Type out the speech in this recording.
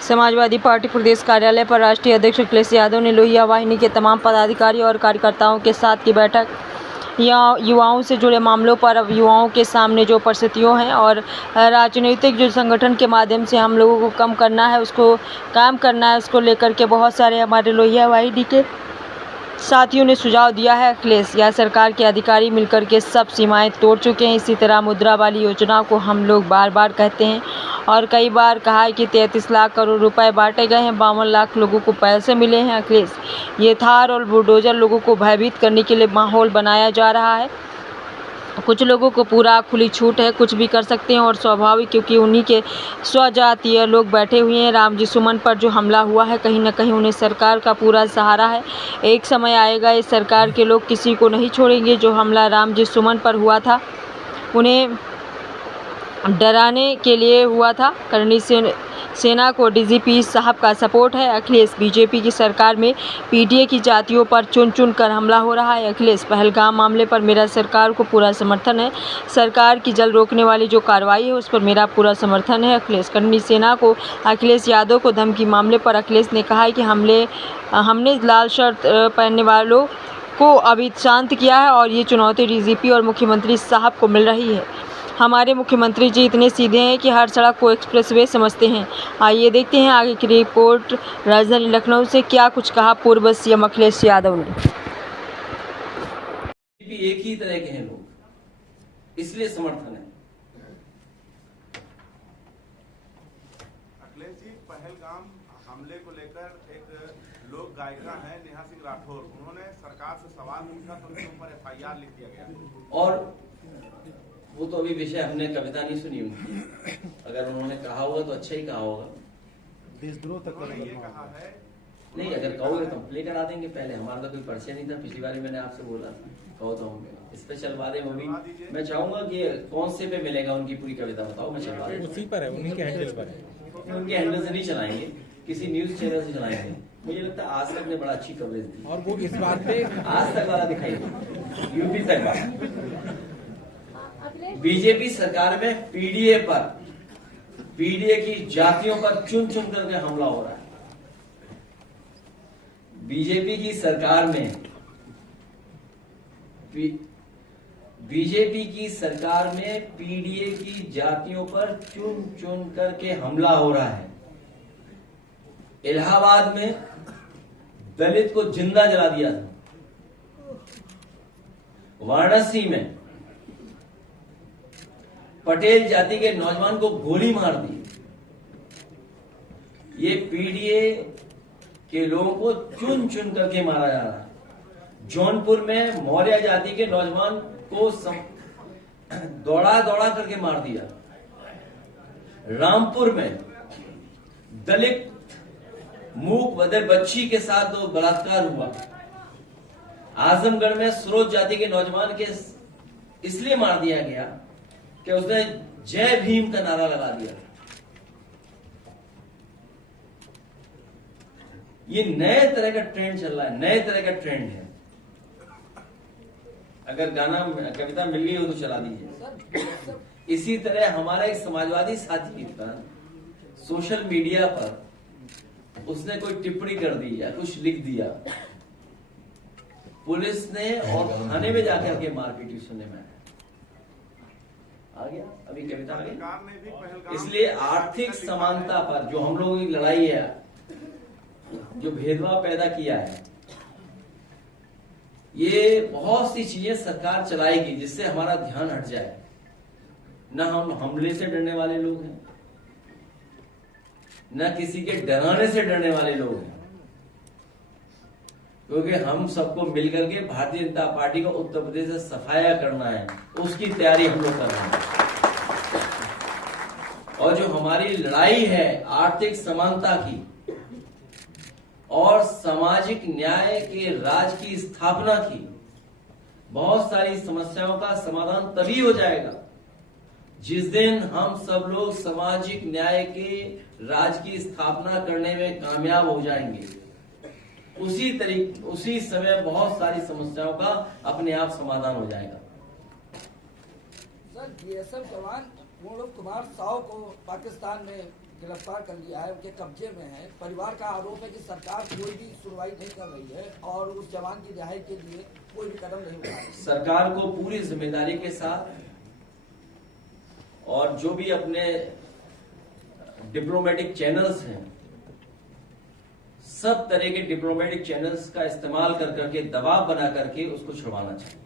Samajwadi party प्रदेश कार्यालय पर राष्ट्रीय अध्यक्ष अखिलेश यादव ने लोहिया वाहिनी के तमाम पदाधिकारियों और कार्यकर्ताओं के साथ की बैठक। युवाओं से जुड़े मामलों पर अब युवाओं के सामने जो परिस्थितियों हैं और राजनीतिक जो संगठन के माध्यम से हम लोगों को कम करना है, उसको काम करना है, उसको लेकर के बहुत सारे हमारे लोहिया वाहिनी के साथियों ने सुझाव दिया है। अखिलेश या सरकार के अधिकारी मिलकर के सब सीमाएं तोड़ चुके हैं। इसी तरह मुद्रा वाली योजना को हम लोग बार बार कहते हैं और कई बार कहा है कि 33 लाख करोड़ रुपए बांटे गए हैं, 52 लाख लोगों को पैसे मिले हैं। अखिलेश, ये थार और बुलडोजर लोगों को भयभीत करने के लिए माहौल बनाया जा रहा है। कुछ लोगों को पूरा खुली छूट है, कुछ भी कर सकते हैं और स्वाभाविक, क्योंकि उन्हीं के स्वजातीय लोग बैठे हुए हैं। रामजी सुमन पर जो हमला हुआ है, कहीं ना कहीं उन्हें सरकार का पूरा सहारा है। एक समय आएगा इस सरकार के लोग किसी को नहीं छोड़ेंगे। जो हमला रामजी सुमन पर हुआ था, उन्हें डराने के लिए हुआ था। करनी सेना को डीजीपी साहब का सपोर्ट है। अखिलेश, बीजेपी की सरकार में पीडीए की जातियों पर चुन चुन कर हमला हो रहा है। अखिलेश, पहलगाम मामले पर मेरा सरकार को पूरा समर्थन है। सरकार की जल रोकने वाली जो कार्रवाई है उस पर मेरा पूरा समर्थन है। अखिलेश, करनी सेना को अखिलेश यादव को धमकी मामले पर अखिलेश ने कहा है कि हमने लाल शर्ट पहनने वालों को अभी शांत किया है और ये चुनौती डीजीपी और मुख्यमंत्री साहब को मिल रही है। हमारे मुख्यमंत्री जी इतने सीधे हैं कि हर सड़क को एक्सप्रेसवे समझते हैं। आइए देखते हैं आगे की रिपोर्ट। राजधानी लखनऊ से क्या कुछ कहा पूर्व सीएम अखिलेश यादव ने। एक ही तरह के हैं लोग, इसलिए समर्थन है। अखिलेश जी, पहलगाम हमले को लेकर एक लोक गायिका है नेहा सिंह राठौर, उन्होंने सरकार से सवाल पूछा तो उनके ऊपर FIR लिख दिया गया। और वो तो अभी विषय हमने कविता नहीं सुनी उनकी, अगर उन्होंने कहा होगा तो अच्छा ही कहा होगा। देशद्रोह तक ये कहा है। नहीं, अगर कहोगे तो प्ले करा देंगे। पहले हमारा तो कोई परिचय नहीं था, पिछली बार मैंने आपसे बोला था, कहो तो हम स्पेशल वादे में भी मैं चाहूंगा कि कौन से पे मिलेगा उनकी पूरी कविता बताओ, मैं चलवा दूं। उसी पर है, उन्हीं के हैंडल पर है। उनके हैंडल से नहीं चलाएंगे, किसी न्यूज चैनल से चलाएंगे। मुझे लगता है आज तक ने बड़ा अच्छी कवरेज दी और वो इस बात पे आज तक वाला दिखाई यूपी तक वाला। बीजेपी सरकार में पीडीए की जातियों पर चुन चुन करके हमला हो रहा है। बीजेपी की सरकार में पीडीए की जातियों पर चुन चुन करके हमला हो रहा है। इलाहाबाद में दलित को जिंदा जला दिया था। वाराणसी में पटेल जाति के नौजवान को गोली मार दी। ये पीडीए के लोगों को चुन चुन करके मारा जा रहा है। जौनपुर में मौर्य जाति के नौजवान को दौड़ा दौड़ा करके मार दिया। रामपुर में दलित मूक बधिर बच्ची के साथ दो बलात्कार हुआ। आजमगढ़ में सरोज जाति के नौजवान के इसलिए मार दिया गया कि उसने जय भीम का नारा लगा दिया। ये नए तरह का ट्रेंड चल रहा है, नए तरह का ट्रेंड है। अगर गाना कविता मिल गई हो तो चला दीजिए। इसी तरह हमारा एक समाजवादी साथी था, सोशल मीडिया पर उसने कोई टिप्पणी कर दी या कुछ लिख दिया, पुलिस ने और थाने में जाकर के मारपीट सुनने में आ गया। अभी कविता आ गई। इसलिए आर्थिक समानता पर जो हम लोगों की लड़ाई है, जो भेदभाव पैदा किया है, ये बहुत सी चीजें सरकार चलाएगी जिससे हमारा ध्यान हट जाए। न हम हमले से डरने वाले लोग हैं, न किसी के डराने से डरने वाले लोग हैं, क्योंकि हम सबको मिलकर के भारतीय जनता पार्टी को उत्तर प्रदेश से सफाया करना है, उसकी तैयारी हम लोग कर रहे हैं। और जो हमारी लड़ाई है आर्थिक समानता की और सामाजिक न्याय के राज की स्थापना की, बहुत सारी समस्याओं का समाधान तभी हो जाएगा जिस दिन हम सब लोग सामाजिक न्याय के राज की स्थापना करने में कामयाब हो जाएंगे। उसी समय बहुत सारी समस्याओं का अपने आप समाधान हो जाएगा। सर, बीएसएफ जवान पूर्ण कुमार साव को पाकिस्तान में गिरफ्तार कर लिया है, उनके कब्जे में है। परिवार का आरोप है कि सरकार कोई भी सुनवाई नहीं कर रही है और उस जवान की रिहाई के लिए कोई भी कदम नहीं उठा रही है। सरकार को पूरी जिम्मेदारी के साथ और जो भी अपने डिप्लोमेटिक चैनल्स हैं, सब तरह के डिप्लोमेटिक चैनल्स का इस्तेमाल कर करके दबाव बना करके उसको छुड़वाना चाहिए।